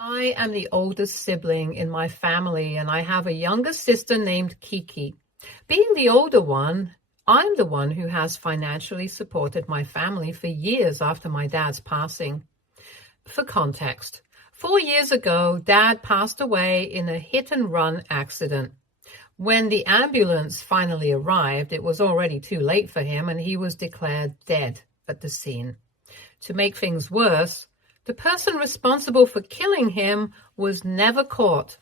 I am the oldest sibling in my family, and I have a younger sister named Kiki. Being the older one, I'm the one who has financially supported my family for years after my dad's passing. For context, 4 years ago, Dad passed away in a hit-and-run accident. When the ambulance finally arrived, it was already too late for him, and he was declared dead at the scene. To make things worse, the person responsible for killing him was never caught,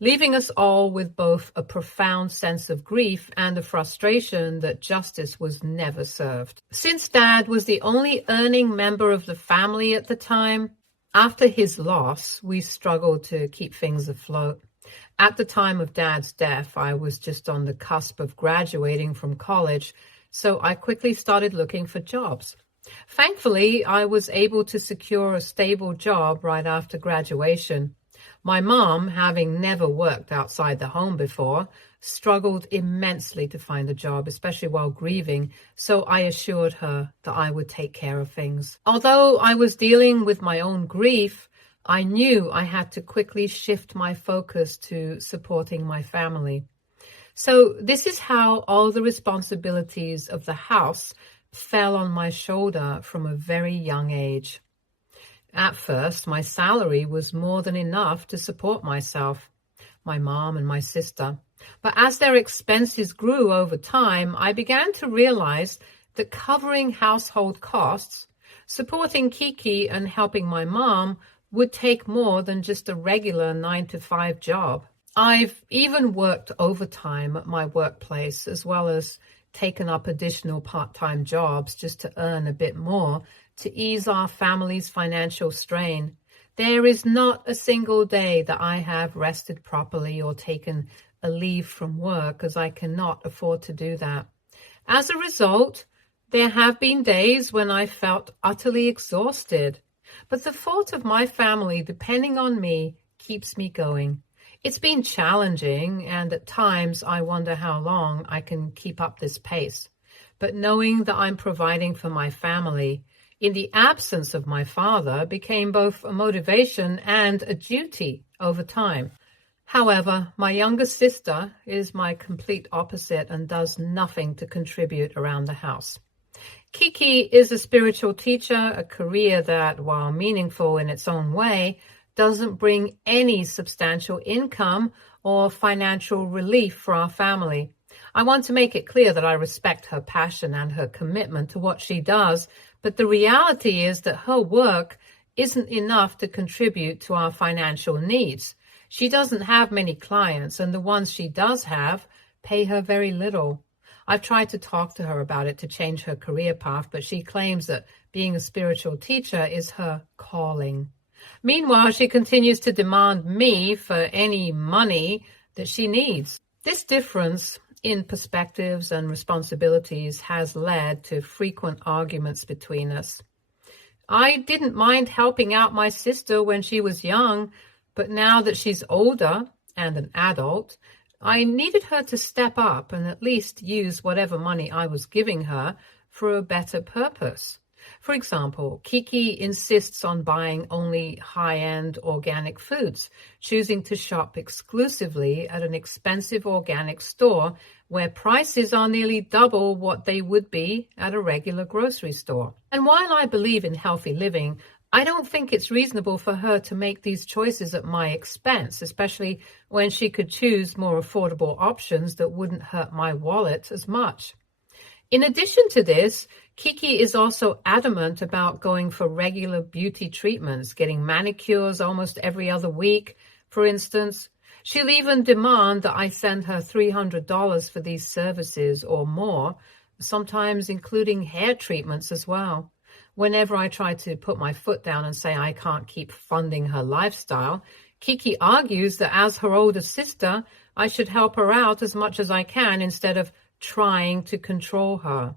leaving us all with both a profound sense of grief and a frustration that justice was never served. Since Dad was the only earning member of the family at the time, after his loss, we struggled to keep things afloat. At the time of Dad's death, I was just on the cusp of graduating from college, so I quickly started looking for jobs. Thankfully, I was able to secure a stable job right after graduation. My mom, having never worked outside the home before, struggled immensely to find a job, especially while grieving, so I assured her that I would take care of things. Although I was dealing with my own grief, I knew I had to quickly shift my focus to supporting my family. So this is how all the responsibilities of the house fell on my shoulder from a very young age. At first, my salary was more than enough to support myself, my mom and my sister. But as their expenses grew over time, I began to realize that covering household costs, supporting Kiki, and helping my mom would take more than just a regular 9-to-5 job. I've even worked overtime at my workplace, as well as taken up additional part-time jobs just to earn a bit more to ease our family's financial strain. There is not a single day that I have rested properly or taken a leave from work, as I cannot afford to do that. As a result, there have been days when I felt utterly exhausted, but the thought of my family depending on me keeps me going. It's been challenging, and at times I wonder how long I can keep up this pace. But knowing that I'm providing for my family in the absence of my father became both a motivation and a duty over time. However, my younger sister is my complete opposite and does nothing to contribute around the house. Kiki is a spiritual teacher, a career that, while meaningful in its own way, doesn't bring any substantial income or financial relief for our family. I want to make it clear that I respect her passion and her commitment to what she does, but the reality is that her work isn't enough to contribute to our financial needs. She doesn't have many clients, and the ones she does have pay her very little. I've tried to talk to her about it to change her career path, but she claims that being a spiritual teacher is her calling. Meanwhile, she continues to demand me for any money that she needs. This difference in perspectives and responsibilities has led to frequent arguments between us. I didn't mind helping out my sister when she was young, but now that she's older and an adult, I needed her to step up and at least use whatever money I was giving her for a better purpose. For example, Kiki insists on buying only high-end organic foods, choosing to shop exclusively at an expensive organic store where prices are nearly double what they would be at a regular grocery store. And while I believe in healthy living, I don't think it's reasonable for her to make these choices at my expense, especially when she could choose more affordable options that wouldn't hurt my wallet as much. In addition to this, Kiki is also adamant about going for regular beauty treatments, getting manicures almost every other week, for instance. She'll even demand that I send her $300 for these services or more, sometimes including hair treatments as well. Whenever I try to put my foot down and say I can't keep funding her lifestyle, Kiki argues that as her older sister, I should help her out as much as I can instead of trying to control her.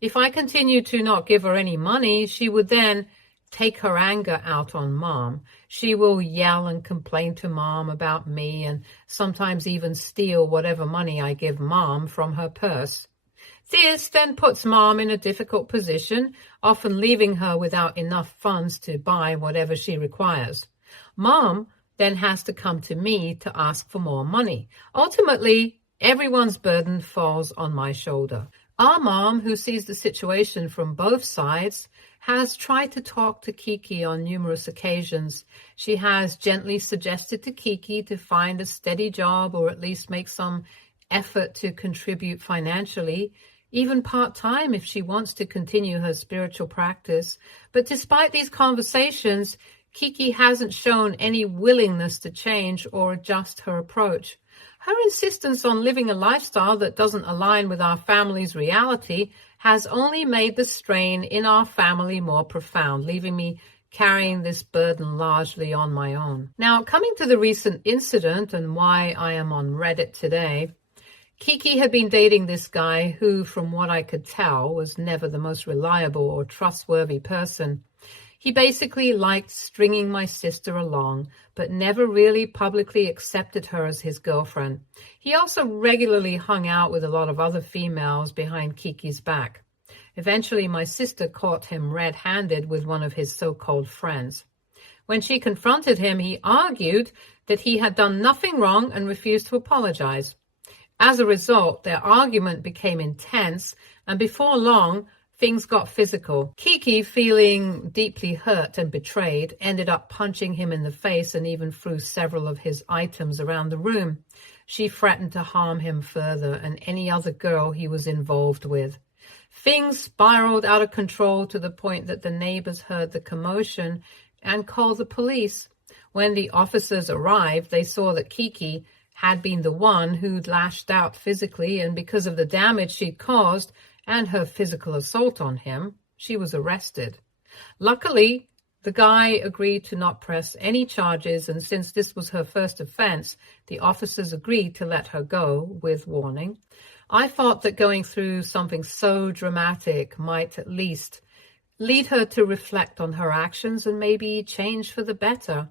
If I continue to not give her any money, she would then take her anger out on Mom. She will yell and complain to Mom about me and sometimes even steal whatever money I give Mom from her purse. This then puts Mom in a difficult position, often leaving her without enough funds to buy whatever she requires. Mom then has to come to me to ask for more money. Ultimately, everyone's burden falls on my shoulder. Our mom, who sees the situation from both sides, has tried to talk to Kiki on numerous occasions. She has gently suggested to Kiki to find a steady job or at least make some effort to contribute financially, even part-time if she wants to continue her spiritual practice. But despite these conversations, Kiki hasn't shown any willingness to change or adjust her approach. Her insistence on living a lifestyle that doesn't align with our family's reality has only made the strain in our family more profound, leaving me carrying this burden largely on my own. Now, coming to the recent incident and why I am on Reddit today, Kiki had been dating this guy who, from what I could tell, was never the most reliable or trustworthy person. He basically liked stringing my sister along, but never really publicly accepted her as his girlfriend. He also regularly hung out with a lot of other females behind Kiki's back. Eventually, my sister caught him red-handed with one of his so-called friends. When she confronted him, he argued that he had done nothing wrong and refused to apologize. As a result, their argument became intense, and before long, things got physical. Kiki, feeling deeply hurt and betrayed, ended up punching him in the face and even threw several of his items around the room. She threatened to harm him further and any other girl he was involved with. Things spiraled out of control to the point that the neighbors heard the commotion and called the police. When the officers arrived, they saw that Kiki had been the one who'd lashed out physically, and because of the damage she'd caused and her physical assault on him, she was arrested. Luckily, the guy agreed to not press any charges, and since this was her first offense, the officers agreed to let her go with warning. I thought that going through something so dramatic might at least lead her to reflect on her actions and maybe change for the better.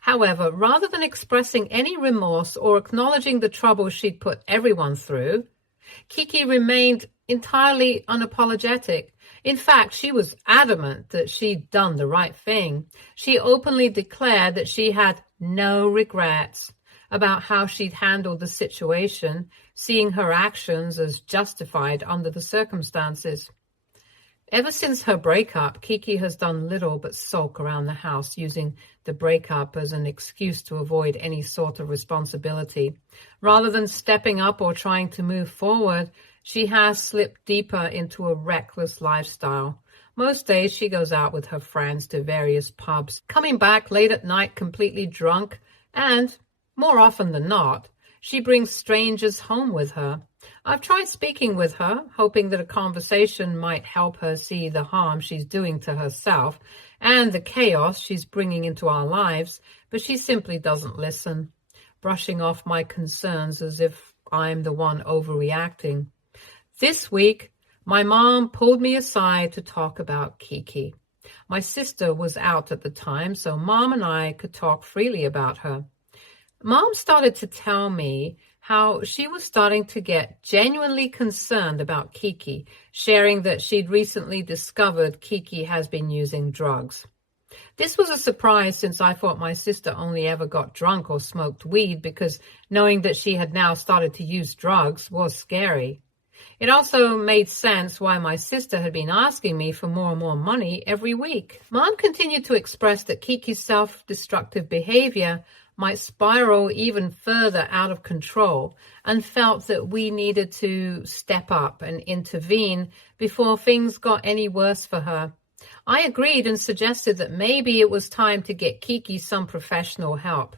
However, rather than expressing any remorse or acknowledging the trouble she'd put everyone through, Kiki remained entirely unapologetic. In fact, she was adamant that she'd done the right thing. She openly declared that she had no regrets about how she'd handled the situation, seeing her actions as justified under the circumstances. Ever since her breakup, Kiki has done little but sulk around the house, using the breakup as an excuse to avoid any sort of responsibility. Rather than stepping up or trying to move forward, she has slipped deeper into a reckless lifestyle. Most days she goes out with her friends to various pubs, coming back late at night completely drunk, and, more often than not, she brings strangers home with her. I've tried speaking with her, hoping that a conversation might help her see the harm she's doing to herself and the chaos she's bringing into our lives, but she simply doesn't listen, brushing off my concerns as if I'm the one overreacting. This week, my mom pulled me aside to talk about Kiki. My sister was out at the time, so Mom and I could talk freely about her. Mom started to tell me how she was starting to get genuinely concerned about Kiki, sharing that she'd recently discovered Kiki has been using drugs. This was a surprise, since I thought my sister only ever got drunk or smoked weed, because knowing that she had now started to use drugs was scary. It also made sense why my sister had been asking me for more and more money every week. Mom continued to express that Kiki's self-destructive behavior might spiral even further out of control, and felt that we needed to step up and intervene before things got any worse for her. I agreed and suggested that maybe it was time to get Kiki some professional help.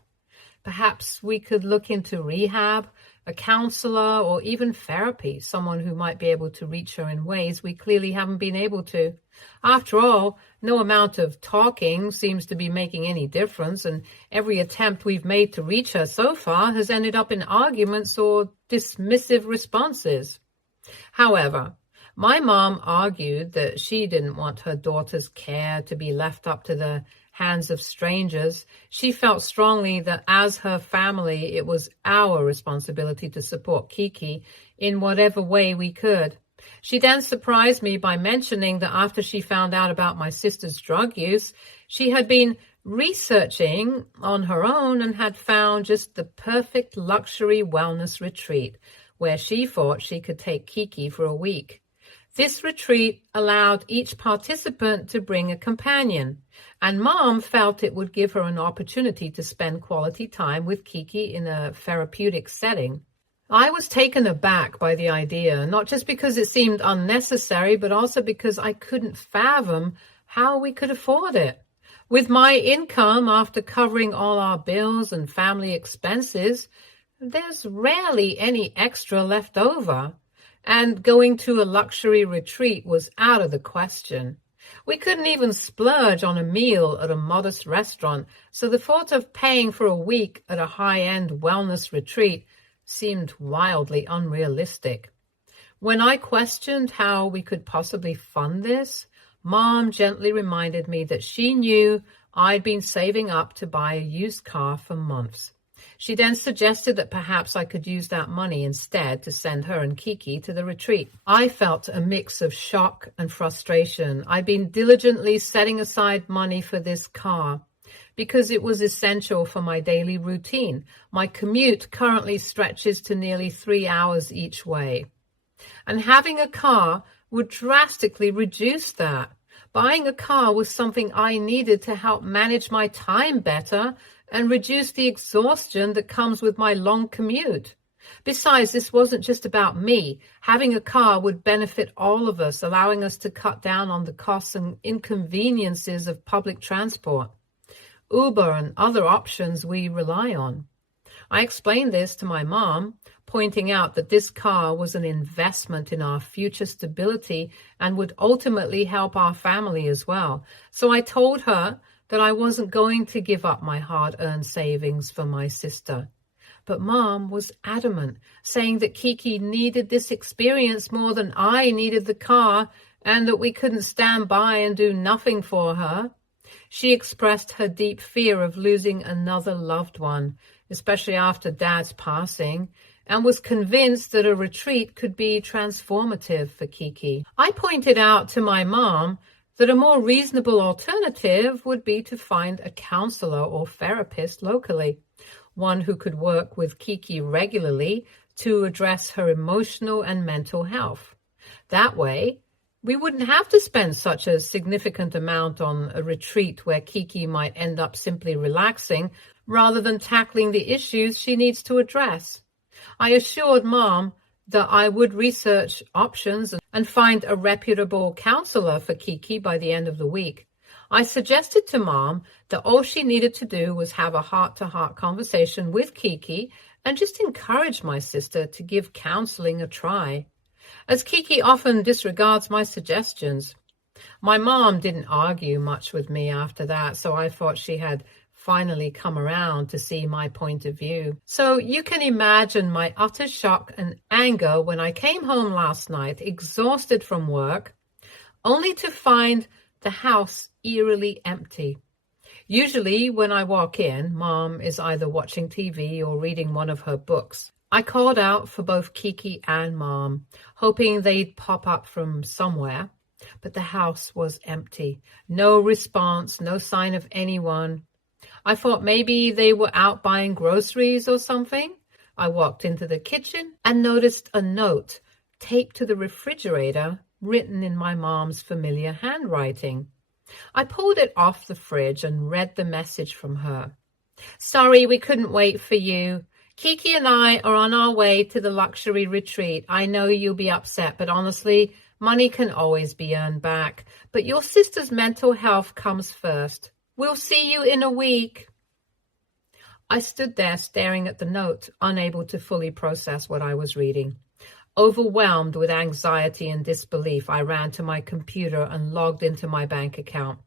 Perhaps we could look into rehab, a counselor, or even therapy, someone who might be able to reach her in ways we clearly haven't been able to. After all, no amount of talking seems to be making any difference, and every attempt we've made to reach her so far has ended up in arguments or dismissive responses. However, my mom argued that she didn't want her daughter's care to be left up to the hands of strangers. She felt strongly that as her family, it was our responsibility to support Kiki in whatever way we could. She then surprised me by mentioning that after she found out about my sister's drug use, she had been researching on her own and had found just the perfect luxury wellness retreat where she thought she could take Kiki for a week. This retreat allowed each participant to bring a companion, and Mom felt it would give her an opportunity to spend quality time with Kiki in a therapeutic setting. I was taken aback by the idea, not just because it seemed unnecessary, but also because I couldn't fathom how we could afford it. With my income, after covering all our bills and family expenses, there's rarely any extra left over, and going to a luxury retreat was out of the question. We couldn't even splurge on a meal at a modest restaurant, so the thought of paying for a week at a high-end wellness retreat seemed wildly unrealistic. When I questioned how we could possibly fund this, Mom gently reminded me that she knew I'd been saving up to buy a used car for months. She then suggested that perhaps I could use that money instead to send her and Kiki to the retreat. I felt a mix of shock and frustration. I'd been diligently setting aside money for this car because it was essential for my daily routine. My commute currently stretches to nearly 3 hours each way. And having a car would drastically reduce that. Buying a car was something I needed to help manage my time better and reduce the exhaustion that comes with my long commute. Besides, this wasn't just about me. Having a car would benefit all of us, allowing us to cut down on the costs and inconveniences of public transport, Uber, and other options we rely on. I explained this to my mom, pointing out that this car was an investment in our future stability and would ultimately help our family as well. So I told her that I wasn't going to give up my hard-earned savings for my sister. But Mom was adamant, saying that Kiki needed this experience more than I needed the car, and that we couldn't stand by and do nothing for her. She expressed her deep fear of losing another loved one, especially after Dad's passing, and was convinced that a retreat could be transformative for Kiki. I pointed out to my mom that a more reasonable alternative would be to find a counselor or therapist locally, one who could work with Kiki regularly to address her emotional and mental health. That way, we wouldn't have to spend such a significant amount on a retreat where Kiki might end up simply relaxing rather than tackling the issues she needs to address. I assured Mom that I would research options and find a reputable counselor for Kiki by the end of the week. I suggested to Mom that all she needed to do was have a heart-to-heart conversation with Kiki and just encourage my sister to give counseling a try, as Kiki often disregards my suggestions. My mom didn't argue much with me after that, so I thought she had finally come around to see my point of view. So you can imagine my utter shock and anger when I came home last night, exhausted from work, only to find the house eerily empty. Usually when I walk in, Mom is either watching TV or reading one of her books. I called out for both Kiki and Mom, hoping they'd pop up from somewhere, but the house was empty. No response, no sign of anyone. I thought maybe they were out buying groceries or something. I walked into the kitchen and noticed a note taped to the refrigerator, written in my mom's familiar handwriting. I pulled it off the fridge and read the message from her. "Sorry, we couldn't wait for you. Kiki and I are on our way to the luxury retreat. I know you'll be upset, but honestly, money can always be earned back. But your sister's mental health comes first. We'll see you in a week." I stood there staring at the note, unable to fully process what I was reading. Overwhelmed with anxiety and disbelief, I ran to my computer and logged into my bank account.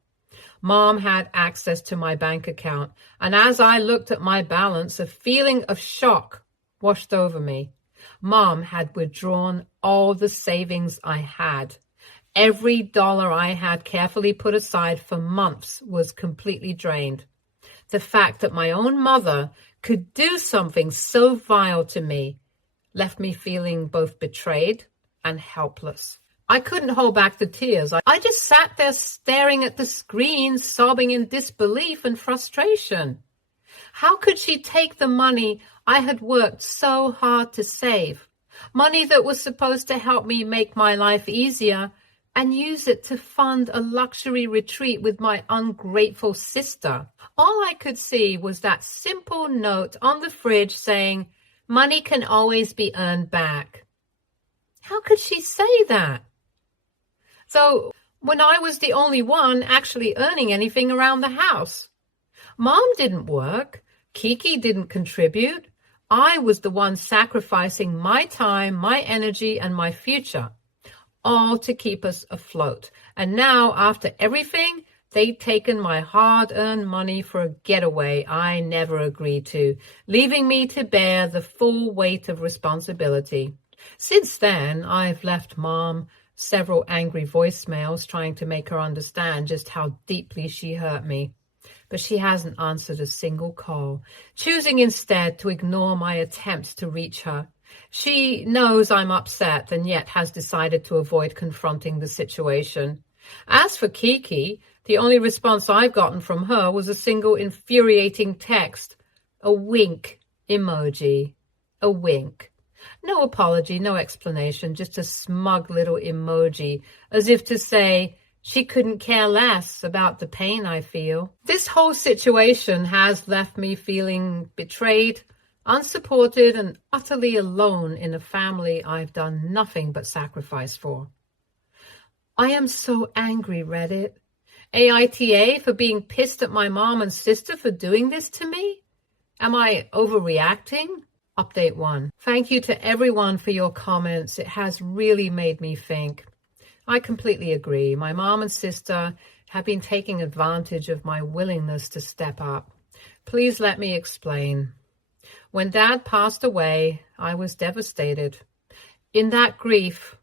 Mom had access to my bank account, and as I looked at my balance, a feeling of shock washed over me. Mom had withdrawn all the savings I had. Every dollar I had carefully put aside for months was completely drained. The fact that my own mother could do something so vile to me left me feeling both betrayed and helpless. I couldn't hold back the tears. I just sat there staring at the screen, sobbing in disbelief and frustration. How could she take the money I had worked so hard to save, money that was supposed to help me make my life easier, and use it to fund a luxury retreat with my ungrateful sister? All I could see was that simple note on the fridge saying, "Money can always be earned back." How could she say that? So, when I was the only one actually earning anything around the house. Mom didn't work. Kiki didn't contribute. I was the one sacrificing my time, my energy, and my future, all to keep us afloat. And now, after everything, they'd taken my hard-earned money for a getaway I never agreed to, leaving me to bear the full weight of responsibility. Since then, I've left Mom several angry voicemails trying to make her understand just how deeply she hurt me. But she hasn't answered a single call, choosing instead to ignore my attempts to reach her. She knows I'm upset and yet has decided to avoid confronting the situation. As for Kiki, the only response I've gotten from her was a single infuriating text, a wink emoji, a wink. No apology, no explanation, just a smug little emoji, as if to say she couldn't care less about the pain I feel. This whole situation has left me feeling betrayed, unsupported, and utterly alone in a family I've done nothing but sacrifice for. I am so angry, Reddit. AITA for being pissed at my mom and sister for doing this to me? Am I overreacting? Update 1. Thank you to everyone for your comments. It has really made me think. I completely agree. My mom and sister have been taking advantage of my willingness to step up. Please let me explain. When Dad passed away, I was devastated. In that grief,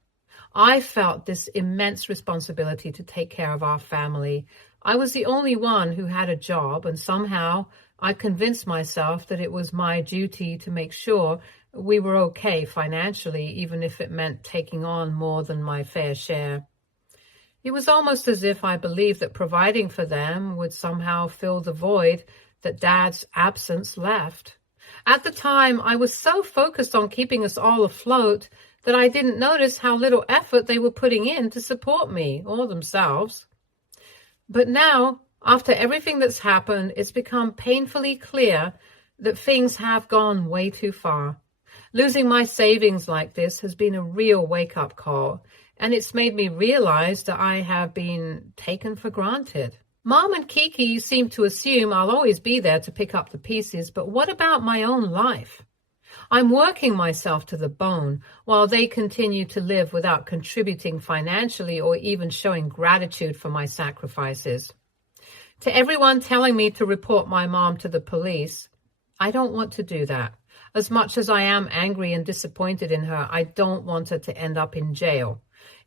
I felt this immense responsibility to take care of our family. I was the only one who had a job, and somehow I convinced myself that it was my duty to make sure we were okay financially, even if it meant taking on more than my fair share. It was almost as if I believed that providing for them would somehow fill the void that Dad's absence left. At the time, I was so focused on keeping us all afloat that I didn't notice how little effort they were putting in to support me or themselves. But now, after everything that's happened, it's become painfully clear that things have gone way too far. Losing my savings like this has been a real wake-up call, and it's made me realize that I have been taken for granted. Mom and Kiki seem to assume I'll always be there to pick up the pieces, but what about my own life? I'm working myself to the bone while they continue to live without contributing financially or even showing gratitude for my sacrifices. To everyone telling me to report my mom to the police, I don't want to do that. As much as I am angry and disappointed in her, I don't want her to end up in jail.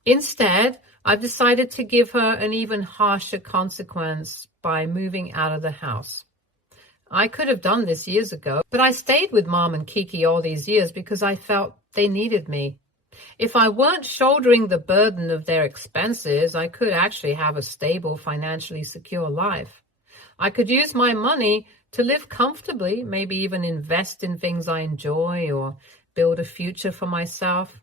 Instead, I've decided to give her an even harsher consequence by moving out of the house. I could have done this years ago, but I stayed with Mom and Kiki all these years because I felt they needed me. If I weren't shouldering the burden of their expenses, I could actually have a stable, financially secure life. I could use my money to live comfortably, maybe even invest in things I enjoy or build a future for myself.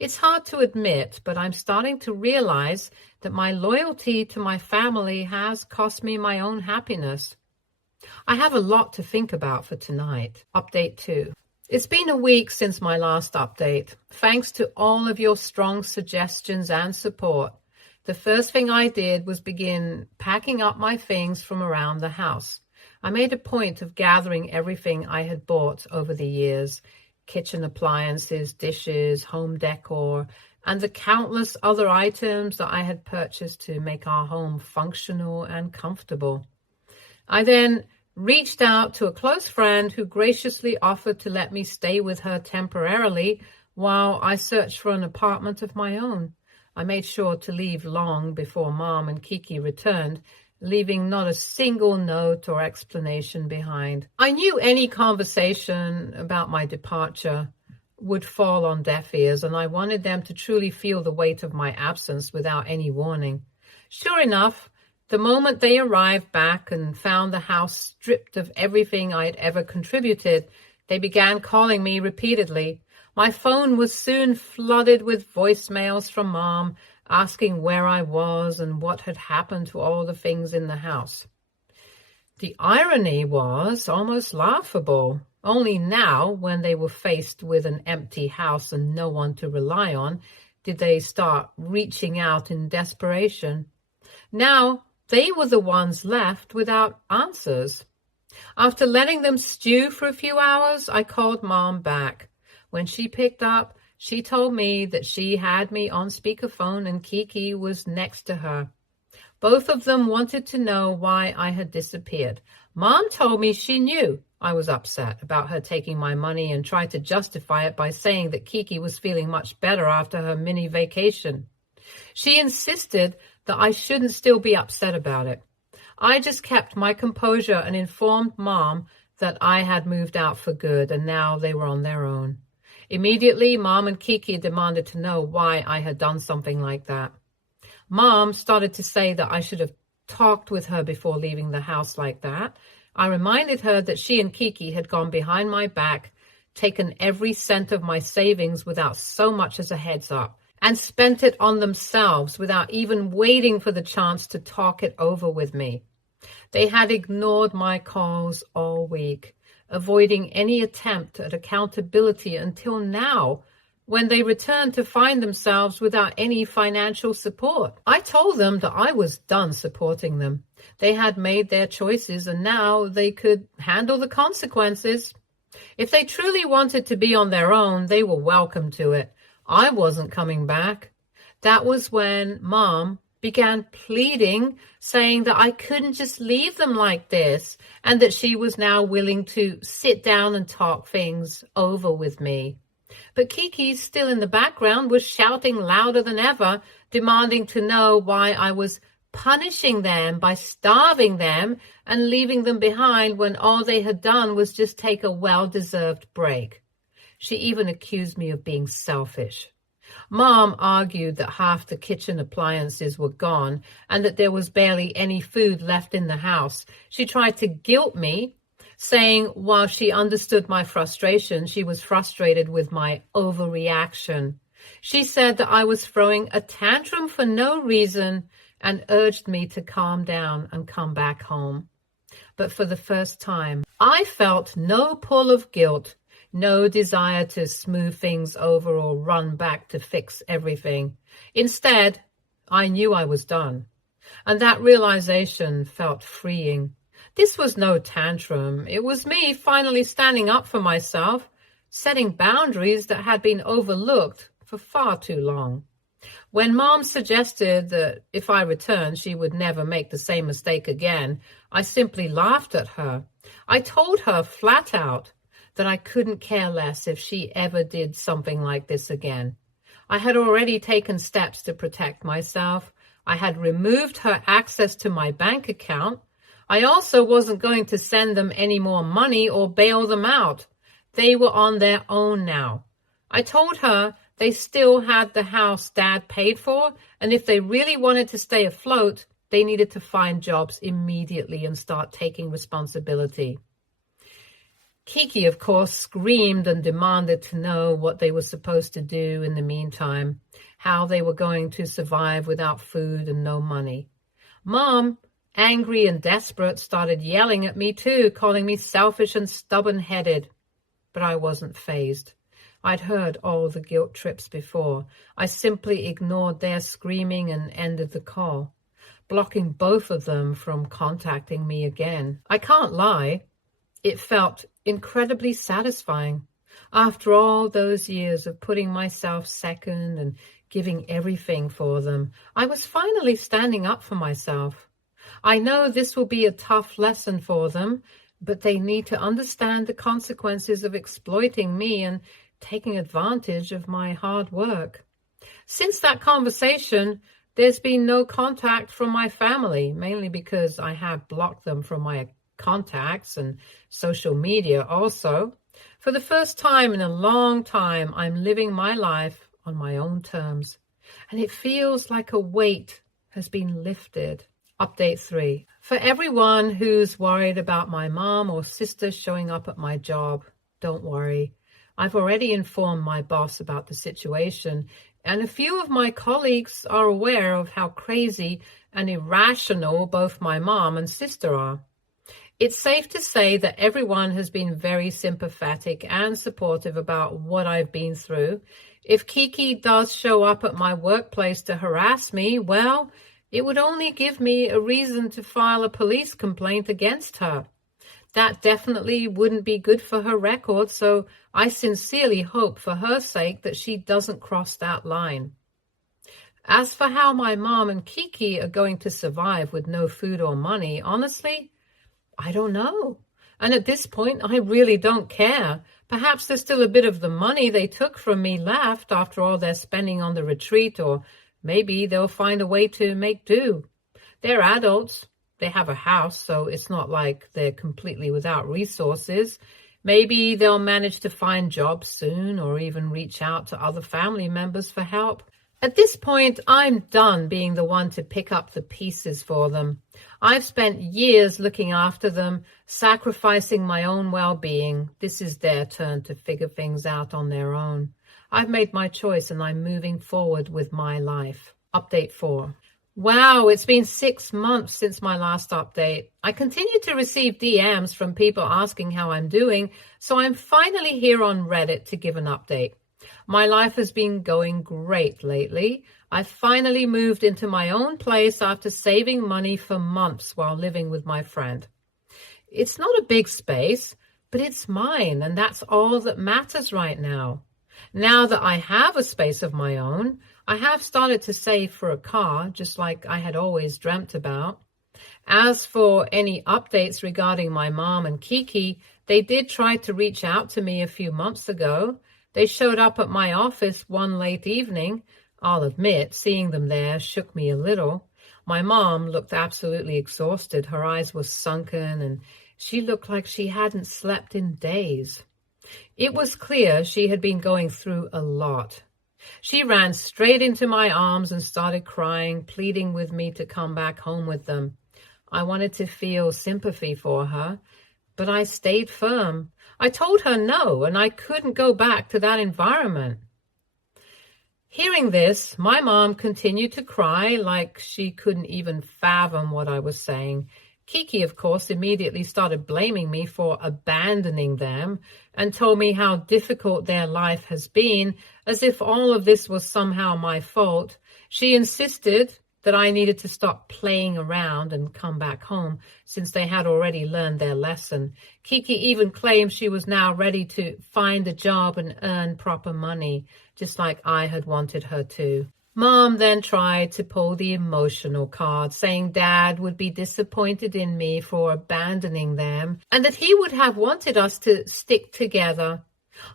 It's hard to admit, but I'm starting to realize that my loyalty to my family has cost me my own happiness. I have a lot to think about for tonight. Update 2. It's been a week since my last update. Thanks to all of your strong suggestions and support. The first thing I did was begin packing up my things from around the house. I made a point of gathering everything I had bought over the years, kitchen appliances, dishes, home decor, and the countless other items that I had purchased to make our home functional and comfortable. I then reached out to a close friend who graciously offered to let me stay with her temporarily while I searched for an apartment of my own. I made sure to leave long before Mom and Kiki returned, leaving not a single note or explanation behind. I knew any conversation about my departure would fall on deaf ears, and I wanted them to truly feel the weight of my absence without any warning. Sure enough, the moment they arrived back and found the house stripped of everything I'd ever contributed, they began calling me repeatedly. My phone was soon flooded with voicemails from Mom, asking where I was and what had happened to all the things in the house. The irony was almost laughable. Only now, when they were faced with an empty house and no one to rely on, did they start reaching out in desperation. Now, they were the ones left without answers. After letting them stew for a few hours, I called Mom back. When she picked up, she told me that she had me on speakerphone and Kiki was next to her. Both of them wanted to know why I had disappeared. Mom told me she knew I was upset about her taking my money and tried to justify it by saying that Kiki was feeling much better after her mini vacation. She insisted that I shouldn't still be upset about it. I just kept my composure and informed Mom that I had moved out for good and now they were on their own. Immediately, Mom and Kiki demanded to know why I had done something like that. Mom started to say that I should have talked with her before leaving the house like that. I reminded her that she and Kiki had gone behind my back, taken every cent of my savings without so much as a heads up, and spent it on themselves without even waiting for the chance to talk it over with me. They had ignored my calls all week, avoiding any attempt at accountability until now, when they returned to find themselves without any financial support. I told them that I was done supporting them. They had made their choices and now they could handle the consequences. If they truly wanted to be on their own, they were welcome to it. I wasn't coming back. That was when Mom began pleading, saying that I couldn't just leave them like this and that she was now willing to sit down and talk things over with me. But Kiki, still in the background, was shouting louder than ever, demanding to know why I was punishing them by starving them and leaving them behind when all they had done was just take a well-deserved break. She even accused me of being selfish. Mom argued that half the kitchen appliances were gone and that there was barely any food left in the house. She tried to guilt me, saying while she understood my frustration, she was frustrated with my overreaction. She said that I was throwing a tantrum for no reason and urged me to calm down and come back home. But for the first time, I felt no pull of guilt, no desire to smooth things over or run back to fix everything. Instead, I knew I was done, and that realization felt freeing. This was no tantrum. It was me finally standing up for myself, setting boundaries that had been overlooked for far too long. When Mom suggested that if I returned, she would never make the same mistake again, I simply laughed at her. I told her flat out that I couldn't care less if she ever did something like this again. I had already taken steps to protect myself. I had removed her access to my bank account. I also wasn't going to send them any more money or bail them out. They were on their own now. I told her they still had the house Dad paid for, and if they really wanted to stay afloat, they needed to find jobs immediately and start taking responsibility. Kiki, of course, screamed and demanded to know what they were supposed to do in the meantime, how they were going to survive without food and no money. Mom, angry and desperate, started yelling at me too, calling me selfish and stubborn-headed. But I wasn't fazed. I'd heard all the guilt trips before. I simply ignored their screaming and ended the call, blocking both of them from contacting me again. I can't lie. It felt incredibly satisfying. After all those years of putting myself second and giving everything for them, I was finally standing up for myself. I know this will be a tough lesson for them, but they need to understand the consequences of exploiting me and taking advantage of my hard work. Since that conversation, there's been no contact from my family, mainly because I have blocked them from my contacts and social media also. For the first time in a long time, I'm living my life on my own terms, and it feels like a weight has been lifted. Update 3. For everyone who's worried about my mom or sister showing up at my job, don't worry. I've already informed my boss about the situation, and a few of my colleagues are aware of how crazy and irrational both my mom and sister are. It's safe to say that everyone has been very sympathetic and supportive about what I've been through. If Kiki does show up at my workplace to harass me, well, it would only give me a reason to file a police complaint against her. That definitely wouldn't be good for her record, so I sincerely hope for her sake that she doesn't cross that line. As for how my mom and Kiki are going to survive with no food or money, honestly, I don't know. And at this point, I really don't care. Perhaps there's still a bit of the money they took from me left after all their spending on the retreat, or maybe they'll find a way to make do. They're adults. They have a house, so it's not like they're completely without resources. Maybe they'll manage to find jobs soon or even reach out to other family members for help. At this point, I'm done being the one to pick up the pieces for them. I've spent years looking after them, sacrificing my own well-being. This is their turn to figure things out on their own. I've made my choice and I'm moving forward with my life. Update 4. Wow, it's been 6 months since my last update. I continue to receive DMs from people asking how I'm doing, so I'm finally here on Reddit to give an update. My life has been going great lately. I finally moved into my own place after saving money for months while living with my friend. It's not a big space, but it's mine, and that's all that matters right now. Now that I have a space of my own, I have started to save for a car, just like I had always dreamt about. As for any updates regarding my mom and Kiki, they did try to reach out to me a few months ago. They showed up at my office one late evening. I'll admit, seeing them there shook me a little. My mom looked absolutely exhausted. Her eyes were sunken, and she looked like she hadn't slept in days. It was clear she had been going through a lot. She ran straight into my arms and started crying, pleading with me to come back home with them. I wanted to feel sympathy for her, but I stayed firm. I told her no, and I couldn't go back to that environment. Hearing this, my mom continued to cry like she couldn't even fathom what I was saying. Kiki, of course, immediately started blaming me for abandoning them and told me how difficult their life has been, as if all of this was somehow my fault. She insisted that I needed to stop playing around and come back home, since they had already learned their lesson. Kiki even claimed she was now ready to find a job and earn proper money, just like I had wanted her to. Mom then tried to pull the emotional card, saying Dad would be disappointed in me for abandoning them and that he would have wanted us to stick together.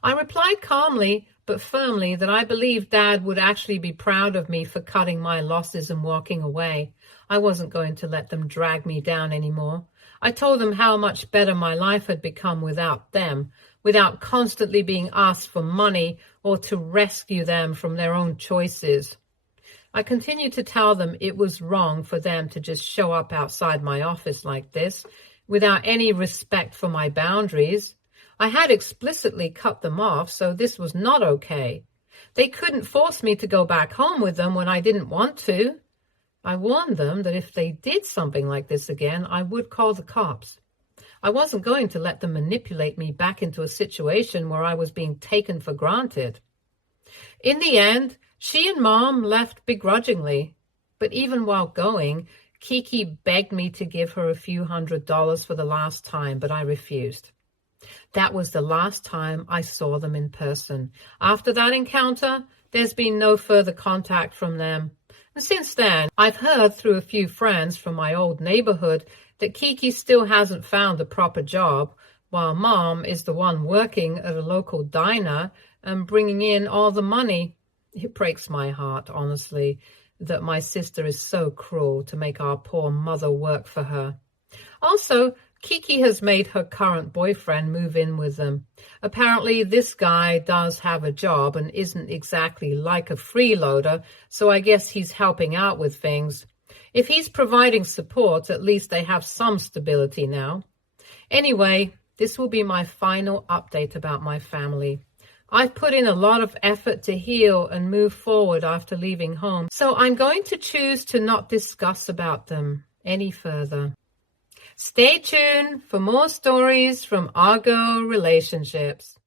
I replied calmly but firmly that I believed Dad would actually be proud of me for cutting my losses and walking away. I wasn't going to let them drag me down anymore. I told them how much better my life had become without them, without constantly being asked for money or to rescue them from their own choices. I continued to tell them it was wrong for them to just show up outside my office like this, without any respect for my boundaries. I had explicitly cut them off, so this was not okay. They couldn't force me to go back home with them when I didn't want to. I warned them that if they did something like this again, I would call the cops. I wasn't going to let them manipulate me back into a situation where I was being taken for granted. In the end, she and Mom left begrudgingly, but even while going, Kiki begged me to give her a few $100s for the last time, but I refused. That was the last time I saw them in person. After that encounter, there's been no further contact from them. And since then, I've heard through a few friends from my old neighborhood that Kiki still hasn't found a proper job, while Mom is the one working at a local diner and bringing in all the money. It breaks my heart, honestly, that my sister is so cruel to make our poor mother work for her. Also, Kiki has made her current boyfriend move in with them. Apparently, this guy does have a job and isn't exactly like a freeloader, so I guess he's helping out with things. If he's providing support, at least they have some stability now. Anyway, this will be my final update about my family. I've put in a lot of effort to heal and move forward after leaving home, so I'm going to choose to not discuss about them any further. Stay tuned for more stories from Argo Relationships.